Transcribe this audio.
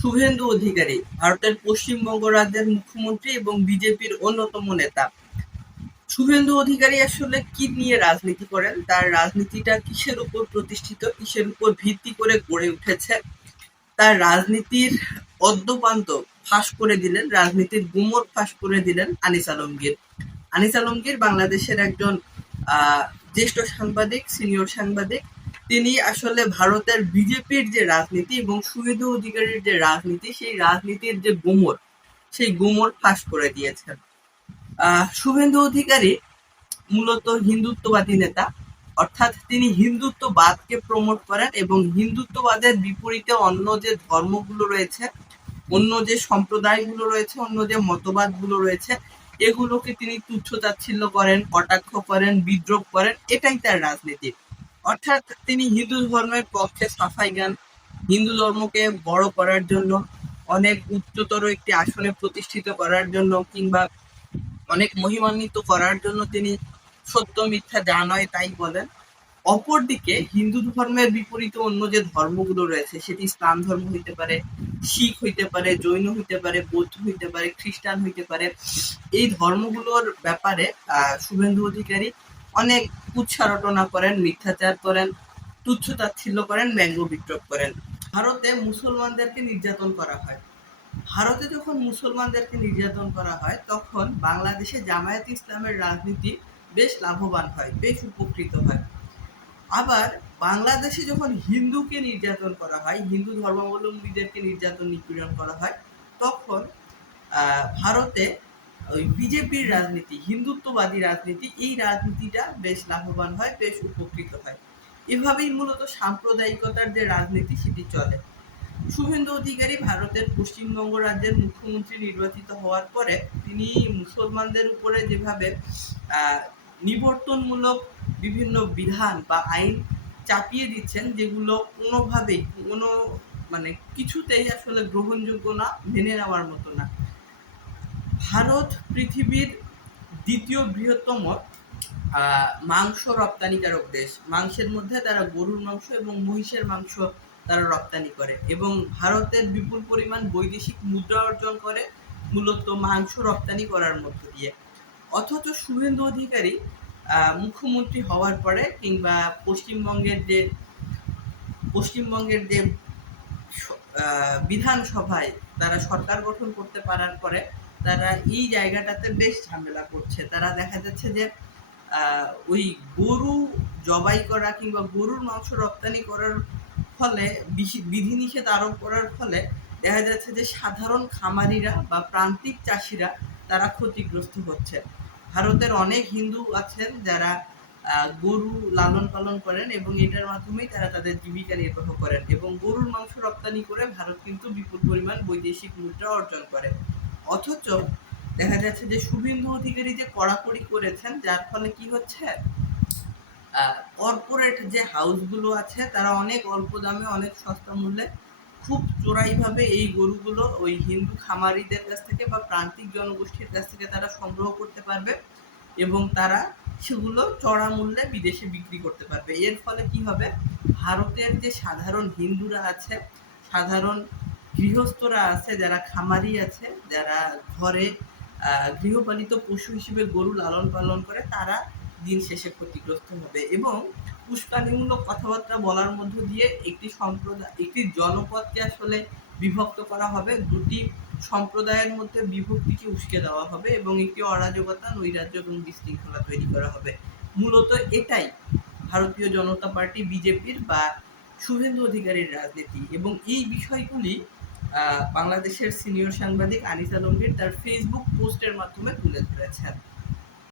শুভেন্দু অধিকারী ভারতের পশ্চিমবঙ্গ রাজ্যের মুখ্যমন্ত্রী এবং বিজেপির অন্যতম নেতা। শুভেন্দু অধিকারী আসলে কি নিয়ে রাজনীতি করেন, তার রাজনীতিটা কিসের উপর প্রতিষ্ঠিত, কিসের উপর ভিত্তি করে গড়ে উঠেছে, তার রাজনীতির অদ্যপান্ত ফাঁস করে দিলেন, রাজনীতির গুমর ফাঁস করে দিলেন আনিস আলমগীর। আনিস আলমগীর বাংলাদেশের একজন জ্যেষ্ঠ সাংবাদিক, সিনিয়র সাংবাদিক। তিনি আসলে ভারতের বিজেপির যে রাজনীতি এবং শুভেন্দু অধিকারীর যে রাজনীতি, সেই রাজনীতির যে গুমর, সেই গুমর ফাঁস করে দিয়েছেন। শুভেন্দু অধিকারী মূলত হিন্দুত্ববাদী নেতা, অর্থাৎ তিনি হিন্দুত্ববাদকে প্রমোট করেন এবং হিন্দুত্ববাদের বিপরীতে অন্য যে ধর্মগুলো রয়েছে, অন্য যে সম্প্রদায়গুলো রয়েছে, অন্য যে মতবাদগুলো রয়েছে, এগুলোকে তিনি তুচ্ছ-তাচ্ছিল্য করেন, কটাক্ষ করেন, বিদ্রূপ করেন। এটাই তার রাজনীতি। অর্থাৎ তিনি হিন্দু ধর্মের পক্ষে সাফাই গান, হিন্দু ধর্মকে বড় করার জন্য, অনেক উচ্চতর একটি আসনে প্রতিষ্ঠিত করার জন্য, কিংবা অনেক মহিমান্বিত করার জন্য তিনি সত্য মিথ্যা যা নয় তাই বলেন। অপরদিকে হিন্দু ধর্মের বিপরীতে অন্য যে ধর্মগুলো রয়েছে, সেটি ইসলাম ধর্ম হইতে পারে, শিখ হইতে পারে, জৈন হইতে পারে, বৌদ্ধ হইতে পারে, খ্রিস্টান হইতে পারে, এই ধর্মগুলোর ব্যাপারে শুভেন্দু অধিকারী অনেক কুৎসারটনা করেন, মিথ্যাচার করেন, তুচ্ছ-তাচ্ছিল্য করেন, ব্যঙ্গ বিদ্রূপ করেন। ভারতে মুসলমানদেরকে নির্যাতন করা হয়। ভারতে যখন মুসলমানদেরকে নির্যাতন করা হয়, তখন বাংলাদেশে জামায়াত ইসলামের রাজনীতি বেশ লাভবান হয়, বেশ উপকৃত হয়। আবার বাংলাদেশে যখন হিন্দুকে নির্যাতন করা হয়, হিন্দু ধর্মাবলম্বীদেরকে নির্যাতন নিপীড়ন করা হয়, তখন ভারতে ওই বিজেপির রাজনীতি, হিন্দুত্ববাদী রাজনীতি, এই রাজনীতিটা বেশ লাভবান হয়, বেশ উপকৃত হয়। এভাবেই মূলত সাম্প্রদায়িকতার যে রাজনীতি, সেটি চলে। শুভেন্দু অধিকারী ভারতের পশ্চিমবঙ্গ রাজ্যের মুখ্যমন্ত্রী নির্বাচিত হওয়ার পরে তিনি মুসলমানদের উপরে যেভাবে নিবর্তনমূলক বিভিন্ন বিধান বা আইন চাপিয়ে দিচ্ছেন, যেগুলো কোনোভাবেই মানে কিছুতেই আসলে গ্রহণযোগ্য না, মেনে নেওয়ার মতো না। ভারত পৃথিবীর দ্বিতীয় বৃহত্তম মাংস রপ্তানিকারক দেশ। মাংসের মধ্যে তারা গরুর মাংস এবং মহিষের মাংস তারা রপ্তানি করে এবং ভারতের বিপুল পরিমাণ বৈদেশিক মুদ্রা অর্জন করে মূলত মাংস রপ্তানি করার মধ্য দিয়ে। অথচ শুভেন্দু অধিকারী মুখ্যমন্ত্রী হওয়ার পরে, কিংবা পশ্চিমবঙ্গের যে বিধানসভায় তারা সরকার গঠন করতে পারার পরে, তারা এই জায়গাটাতে বেশ ঝামেলা করছে। তারা দেখা যাচ্ছে যে ওই গরু জবাই করা কিংবা গরুর মাংস রপ্তানি করার ফলে, বিধিনিষেধ আরোপ করার ফলে দেখা যাচ্ছে যে সাধারণ খামারিরা বা প্রান্তিক চাষিরা তারা ক্ষতিগ্রস্ত হচ্ছে। ভারতের অনেক হিন্দু আছেন যারা গরু লালন পালন করেন এবং এটার মাধ্যমেই তারা তাদের জীবিকা নির্বাহ করেন, এবং গরুর মাংস রপ্তানি করে ভারত কিন্তু বিপুল পরিমাণ বৈদেশিক মুদ্রা অর্জন করে। অথচ দেখা যাচ্ছে যে শুভেন্দু অধিকারী যে কড়াকড়ি করেছেন, যার ফলে কি হচ্ছে, কর্পোরেট যে হাউসগুলো আছে তারা অনেক অল্প দামে, অনেক সস্তা মূল্যে, খুব চোরাইভাবে এই গরুগুলো ওই হিন্দু খামারিদের কাছ থেকে বা প্রান্তিক জনগোষ্ঠীর কাছ থেকে তারা সংগ্রহ করতে পারবে এবং তারা সেগুলো চড়া মূল্যে বিদেশে বিক্রি করতে পারবে। এর ফলে কি হবে, ভারতের যে সাধারণ হিন্দুরা আছে, সাধারণ গৃহস্থরা আছে, যারা খামারি আছে, যারা ঘরে গৃহপালিত পশু হিসেবে গরু লালন পালন করে, তারা দিন শেষে ক্ষতিগ্রস্ত হবে। এবং উস্কানিমূলক কথাবার্তা বলার মধ্য দিয়ে একটি জনপদকে আসলে বিভক্ত করা হবে, দুটি সম্প্রদায়ের মধ্যে বিভক্তিকে উস্কে দেওয়া হবে এবং একটি অরাজকতা, নৈরাজ্য এবং বিশৃঙ্খলা তৈরি করা হবে। মূলত এটাই ভারতীয় জনতা পার্টি, বিজেপির বা শুভেন্দু অধিকারীর রাজনীতি। এবং এই বিষয়গুলি বাংলাদেশের সিনিয়র সাংবাদিক আনিস আলমগীর তার ফেসবুক পোস্টের মাধ্যমে তুলে ধরেছেন।